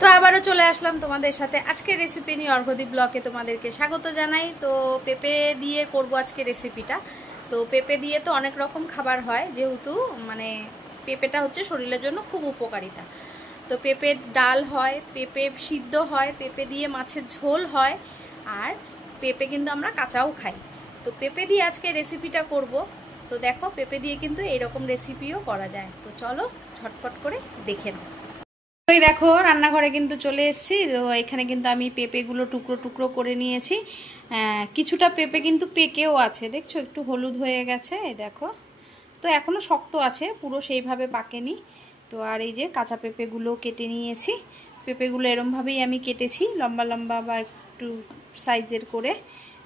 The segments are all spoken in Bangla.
তো আবারও চলে আসলাম তোমাদের সাথে আজকে রেসিপি নিয়ে। অর্ঘদীপ ব্লগে তোমাদেরকে স্বাগত জানাই। তো পেঁপে দিয়ে করব আজকে রেসিপিটা। তো পেঁপে দিয়ে তো অনেক রকম খাবার হয়, যেহেতু মানে পেঁপেটা হচ্ছে শরীরের জন্য খুব উপকারিতা। তো পেঁপের ডাল হয়, পেঁপে সিদ্ধ হয়, পেঁপে দিয়ে মাছের ঝোল হয়, আর পেঁপে কিন্তু আমরা কাঁচাও খাই। তো পেঁপে দিয়ে আজকে রেসিপিটা করব। তো দেখো, পেঁপে দিয়ে কিন্তু এইরকম রেসিপিও করা যায়। তো চলো ঝটপট করে দেখে নাও। ওই দেখো, রান্নাঘরে কিন্তু চলে এসেছি। তো এখানে কিন্তু আমি পেঁপেগুলো টুকরো টুকরো করে নিয়েছি। কিছুটা পেঁপে কিন্তু পেকেও আছে, দেখছো একটু হলুদ হয়ে গেছে, এই দেখো। তো এখনও শক্ত আছে, পুরো সেইভাবে পাকেনি। তো আর এই যে কাঁচা পেঁপেগুলো কেটে নিয়েছি। পেঁপেগুলো এরমভাবেই আমি কেটেছি, লম্বা লম্বা বা একটু সাইজের করে।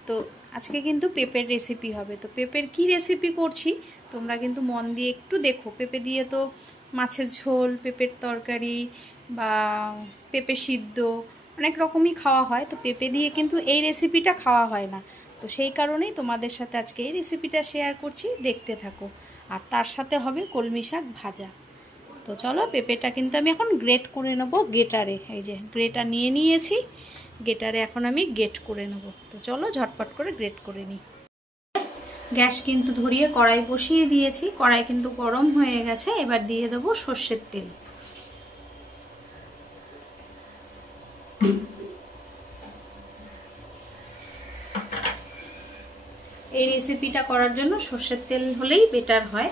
তো আজকে কিন্তু পেঁপের রেসিপি হবে। তো পেঁপের কি রেসিপি করছি তোমরা কিন্তু মন দিয়ে একটু দেখো। পেঁপে দিয়ে তো মাছের ঝোল, পেঁপের তরকারি বা পেঁপে সিদ্ধ অনেক রকমই খাওয়া হয়। তো পেঁপে দিয়ে কিন্তু এই রেসিপিটা খাওয়া হয় না। তো সেই কারণেই তোমাদের সাথে আজকে এই রেসিপিটা শেয়ার করছি, দেখতে থাকো। আর তার সাথে হবে কলমি শাক ভাজা। তো চলো, পেঁপেটা কিন্তু আমি এখন গ্রেট করে নেবো গ্রেটারে। এই যে গ্রেটার নিয়ে নিয়েছি, গ্রেটারে এখন আমি গ্রেট করে নেব। তো চলো ঝটপট করে গ্রেট করে নিই। গ্যাস কিন্তু ধরিয়ে কড়াই বসিয়ে দিয়েছি, কড়াই কিন্তু গরম হয়ে গেছে। এবার দিয়ে দেবো সর্ষের তেল। এই রেসিপিটা করার জন্য সর্ষের তেল হলেই বেটার হয়,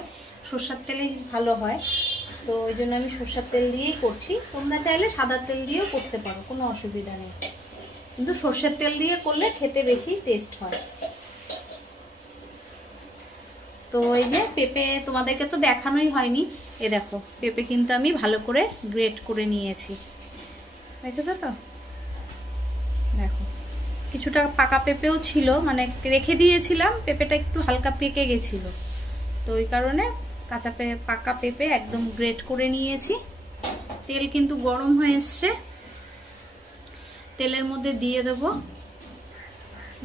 সর্ষের তেলেই ভালো হয়। তো ওই জন্য আমি সর্ষের তেল দিয়েই করছি। তোমরা চাইলে সাদা তেল দিয়েও করতে পারো, কোনো অসুবিধা নেই, কিন্তু সর্ষের তেল দিয়ে করলে খেতে বেশি টেস্ট হয়। তো এই যে পেঁপে তোমাদেরকে তো দেখানোই হয়নি, এ দেখো পেঁপে কিন্তু আমি ভালো করে গ্রেট করে নিয়েছি, দেখেছো তো। দেখো কিছুটা পাকা পেঁপেও ছিল, মানে রেখে দিয়েছিলাম, পেঁপেটা একটু হালকা পেকে গেছিল। তো ওই কারণে পাকা পেঁপে একদম গ্রেট করে নিয়েছি। তেল কিন্তু গরম হয়ে এসছে। তেলের মধ্যে দিয়ে দেব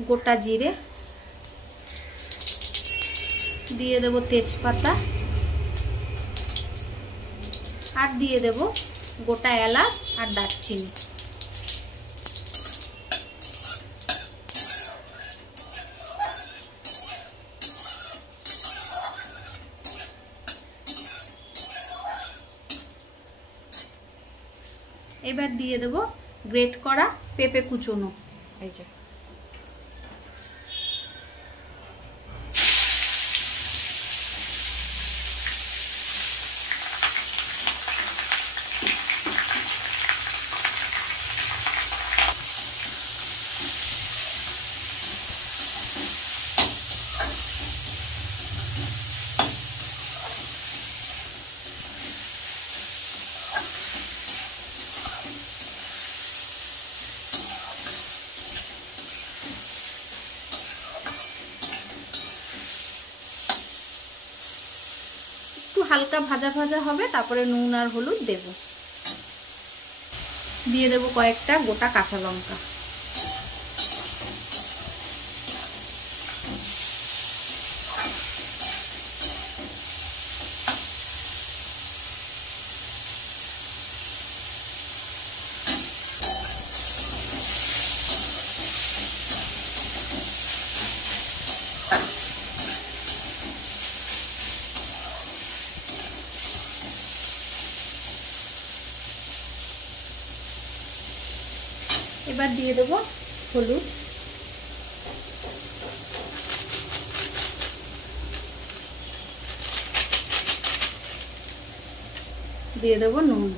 গোটা জিরে, দিয়ে দেব তেজপাতা, আর দিয়ে দেব গোটা এলাচ আর দারচিনি। এবার দিয়ে দেব গ্রেট করা পেঁপে কুচনো। এই যে হালকা ভাজা ভাজা হবে, তারপরে নুন আর হলুদ দেব। দিয়ে দেব কয়েকটা গোটা কাঁচা লঙ্কা। এবার দিয়ে দেব হলুদ, দিয়ে দেব নুন।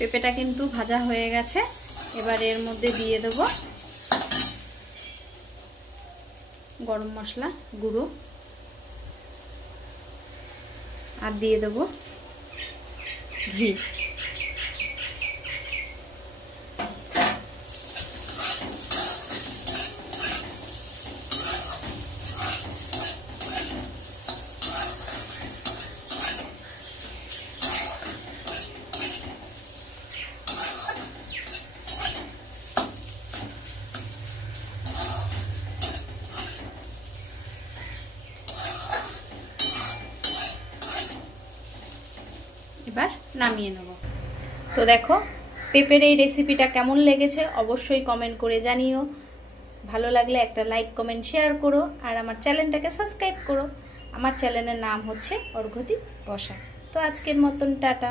পেঁপেটা কিন্তু ভাজা হয়ে গেছে। এবার এর মধ্যে দিয়ে দেব গরম মশলা গুঁড়ো আর দিয়ে দেবো ঘি। এবার নামিয়ে নেব। তো দেখো পেঁপের এই রেসিপিটা কেমন লেগেছে অবশ্যই কমেন্ট করে জানিও। ভালো লাগলে একটা লাইক কমেন্ট শেয়ার করো আর আমার চ্যানেলটাকে সাবস্ক্রাইব করো। আমার চ্যানেলের নাম হচ্ছে অর্ঘ্যদীপ বসা। তো আজকের মতন টাটা।